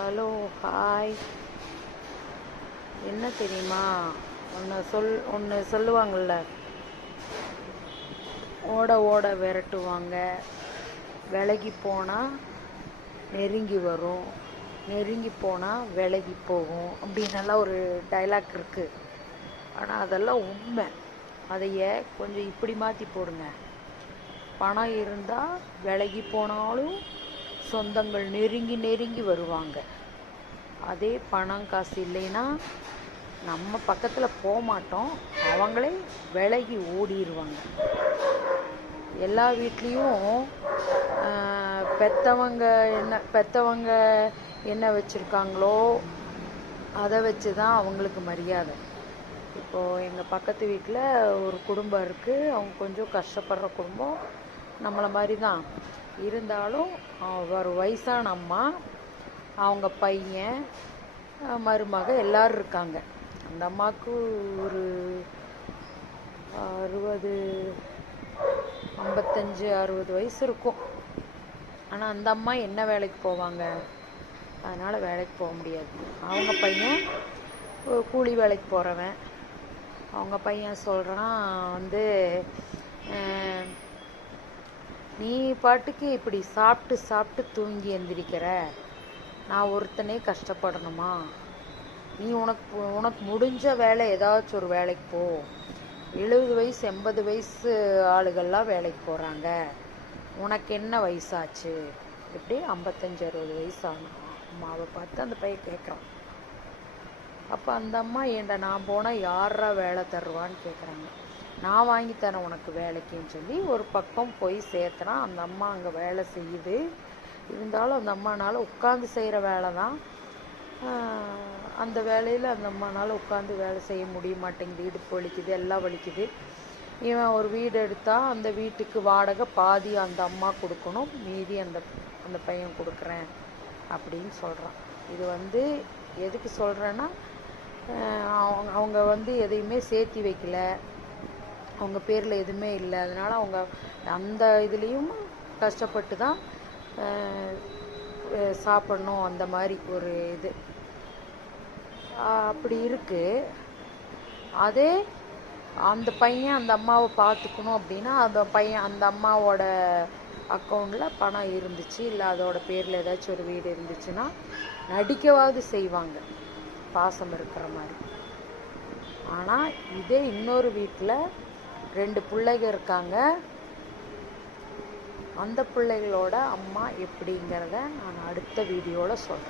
Hello, hi. என்ன தெரியுமா, ஒன்று சொல்லுவாங்கள்ல, ஓட ஓட விரட்டுவாங்க, விலகி போனால் நெருங்கி வரும், நெருங்கி போனால் விலகி போகும் அப்படின்னெல்லாம் ஒரு டைலாக் இருக்குது. ஆனால் அதெல்லாம் உண்மை. அதைய கொஞ்சம் இப்படி மாற்றி போடுங்க. பணம் இருந்தால் விலகி போனாலும் சொந்தங்கள் நெருங்கி நெருங்கி வருவாங்க. அதே பணம் காசு இல்லைன்னா நம்ம பக்கத்தில் போக மாட்டோம், அவங்களே விலகி ஓடிடுவாங்க. எல்லா வீட்லேயும் பெற்றவங்க என்ன வச்சுருக்காங்களோ அதை வச்சு தான் அவங்களுக்கு மரியாதை. இப்போது எங்கள் பக்கத்து வீட்டில் ஒரு குடும்பம் இருக்குது. அவங்க கொஞ்சம் கஷ்டப்படுற குடும்பம், நம்மளை மாதிரி தான். இருந்தாலும் ஒரு வயசான அம்மா, அவங்க பையன், மருமக எல்லோரும் இருக்காங்க. அந்த அம்மாவுக்கு ஒரு 55-60 வயசு இருக்கும். ஆனால் அந்த அம்மா என்ன வேலைக்கு போவாங்க? அதனால் வேலைக்கு போக முடியாது. அவங்க பையன் கூலி வேலைக்கு போகிறவன். அவங்க பையன் சொல்கிறான், நீ பாட்டுக்கு இப்படி சாப்பிட்டு சாப்பிட்டு தூங்கி எந்திரிக்கிற, நான் ஒருத்தனே கஷ்டப்படணுமா? நீ உனக்கு முடிஞ்ச வேலை ஏதாச்சும் ஒரு வேலைக்கு போ. 70 வயசு 80 வயசு ஆளுகள்லாம் வேலைக்கு போகிறாங்க, உனக்கு என்ன வயசாச்சு? இப்படி 55-60 வயசு அம்மாவை பார்த்து அந்த பையன் கேட்குறான். அப்போ அந்த அம்மா, ஏண்டா நான் போனால் யாரா வேலை தருவான்னு கேட்குறாங்க. நான் வாங்கி தரேன் உனக்கு வேலைக்குன்னு சொல்லி ஒரு பக்கம் போய் சேர்த்துறான். அந்த அம்மா அங்கே வேலை செய்யுது. இருந்தாலும் அந்த அம்மானால் உட்காந்து செய்கிற வேலை தான். அந்த வேலையில் அந்த அம்மானால் உட்காந்து வேலை செய்ய முடிய மாட்டேங்குது. இடுப்பு வலிக்குது, எல்லாம் வலிக்குது. இவன் ஒரு வீடு எடுத்தால் அந்த வீட்டுக்கு வாடகை பாதி அந்த அம்மா கொடுக்கணும், மீதி அந்த பையன் கொடுக்குறேன் அப்படின்னு சொல்கிறான். இது எதுக்கு சொல்கிறேன்னா, அவங்க எதையுமே சேர்த்தி வைக்கல, அவங்க பேரில் எதுவுமே இல்லை. அதனால் அவங்க அந்த இதுலேயும் கஷ்டப்பட்டு தான் சாப்பிடணும். அந்த மாதிரி ஒரு இது அப்படி இருக்குது. அதே அந்த பையன் அந்த அம்மாவை பார்த்துக்கணும் அப்படின்னா, அந்த அம்மாவோட அக்கௌண்ட்டில் பணம் இருந்துச்சு, இல்லை அதோட பேரில் ஏதாச்சும் ஒரு வீடு இருந்துச்சுன்னா நடிக்கவாது செய்வாங்க, பாசம் இருக்கிற மாதிரி. ஆனால் இதே இன்னொரு வீட்டில் 2 பிள்ளைங்க இருக்காங்க. அந்த பிள்ளைகளோட அம்மா எப்படிங்கிறத நான் அடுத்த வீடியோவில் சொல்கிறேன்.